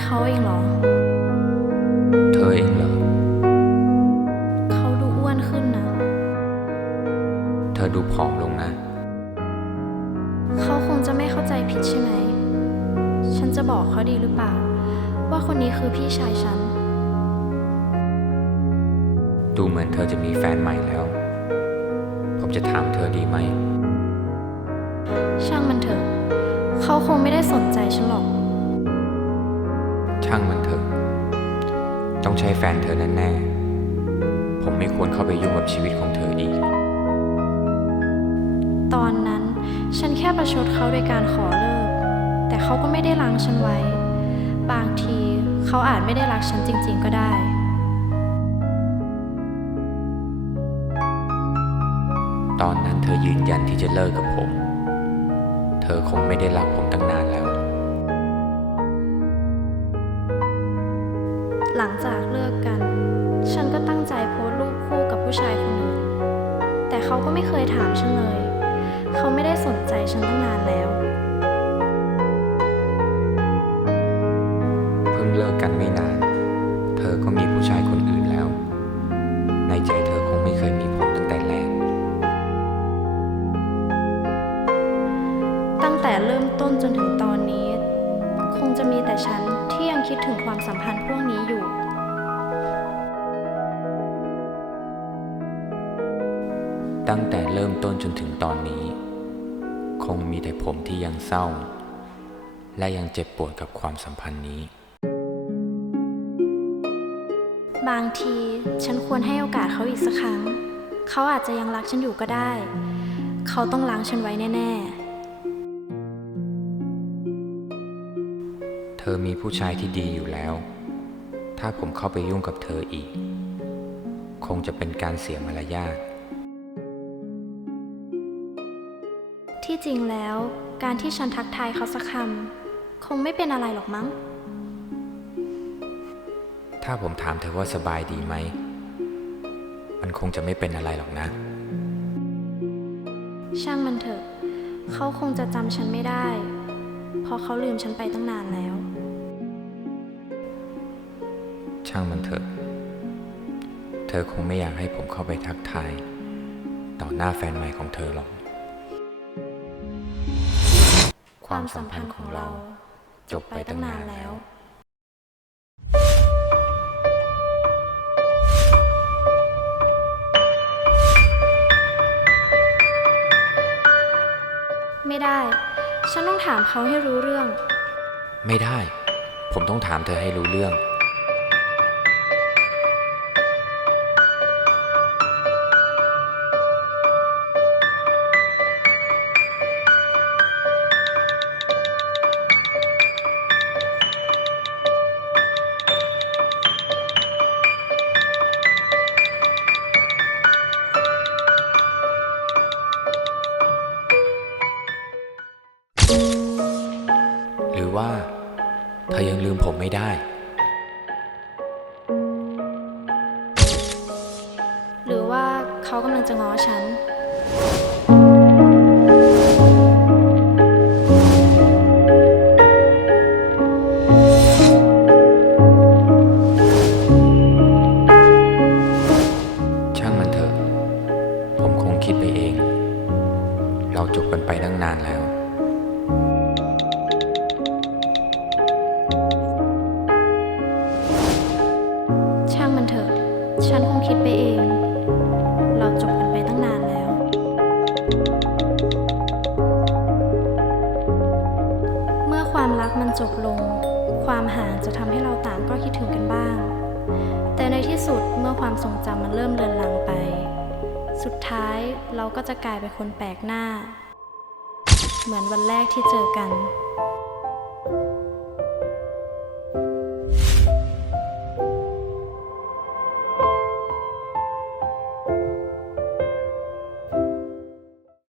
เขาเองเหรอ เธอเองเหรอ เขาดูอ้วนขึ้นนะ เธอดูผอมลงนะ เขาคงจะไม่เข้าใจผิดใช่ไหม ฉันจะบอกเขาดีหรือเปล่า ว่าคนนี้คือพี่ชายฉัน ดูเหมือนเธอจะมีแฟนใหม่แล้ว ผมจะถามเธอดีไหม ช่างมันเถอะ เขาคงไม่ได้สนใจฉันหรอก ช่างมันเถอะ ต้องใช้แฟนเธอแน่ๆ ผมไม่ควรเข้าไปยุ่งกับชีวิตของเธออีก ตอนนั้นฉันแค่ประชดเขาโดยการขอเลิก แต่เขาก็ไม่ได้ล้างฉันไว้ บางทีเขาอาจไม่ได้รักฉันจริง ๆ ก็ได้ ตอนนั้นเธอยืนยันที่จะเลิกกับผม เธอคงไม่ได้รักผมตั้งนานแล้ว หลังจากเลิกกัน ฉันก็ตั้งใจโพสต์รูปคู่กับผู้ชายคนอื่น แต่เขาก็ไม่เคยถามฉันเลย เขาไม่ได้สนใจฉันตั้งนานแล้ว เพิ่งเลิกกันไม่นาน เธอก็มีผู้ชายคนอื่นแล้ว ในใจเธอคงไม่เคยมีผมตั้งแต่แรก ตั้งแต่เริ่มต้นจนถึงตอนนี้ คงจะมีแต่ฉันที่ยัง คิดถึงความสัมพันธ์พวกนี้อยู่ ตั้งแต่เริ่มต้นจนถึงตอนนี้ คงมีแต่ผมที่ยังเศร้า และยังเจ็บปวดกับความสัมพันธ์นี้ บางทีฉันควรให้โอกาสเขาอีกสักครั้ง เขาอาจจะยังรักฉันอยู่ก็ได้ เขาต้องล้างฉันไว้แน่ เธอมีผู้ชายที่ดีอยู่แล้ว ถ้าผมเข้าไปยุ่งกับเธออีก คงจะเป็นการเสียมารยาทๆที่จริงแล้วการที่ฉันทักทายเขาสักคำคงไม่เป็นอะไรหรอกมั้ง ถ้าผมถามเธอว่าสบายดีไหม มันคงจะไม่เป็นอะไรหรอกนะ ช่างมันเถอะ เขาคงจะจำฉันไม่ได้ เพราะเขาลืมฉันไปตั้งนานแล้ว ช่างมันเถอะ เธอคงไม่อยากให้ผมเข้าไปทักทาย ต่อหน้าแฟนใหม่ของเธอหรอก ความสัมพันธ์ของเราจบไปตั้งนานแล้วไม่ได้ ฉันต้องถามเขาให้รู้เรื่อง ไม่ได้ ผมต้องถามเธอให้รู้เรื่อง หรือว่าเธอยังลืมผมไม่ได้ หรือว่าเขากำลังจะง้อฉัน ช่างมันเถอะ ผมคงคิดไปเอง เราจบกันไปตั้งนานแล้ว ฉันคงคิดไปเอง เราจบกันไปตั้งนานแล้ว เมื่อความรักมันจบลง ความห่างจะทำให้เราต่างก็คิดถึงกันบ้าง แต่ในที่สุดเมื่อความทรงจำมันเริ่มเลือนลางไป สุดท้ายเราก็จะกลายเป็นคนแปลกหน้า เหมือนวันแรกที่เจอกัน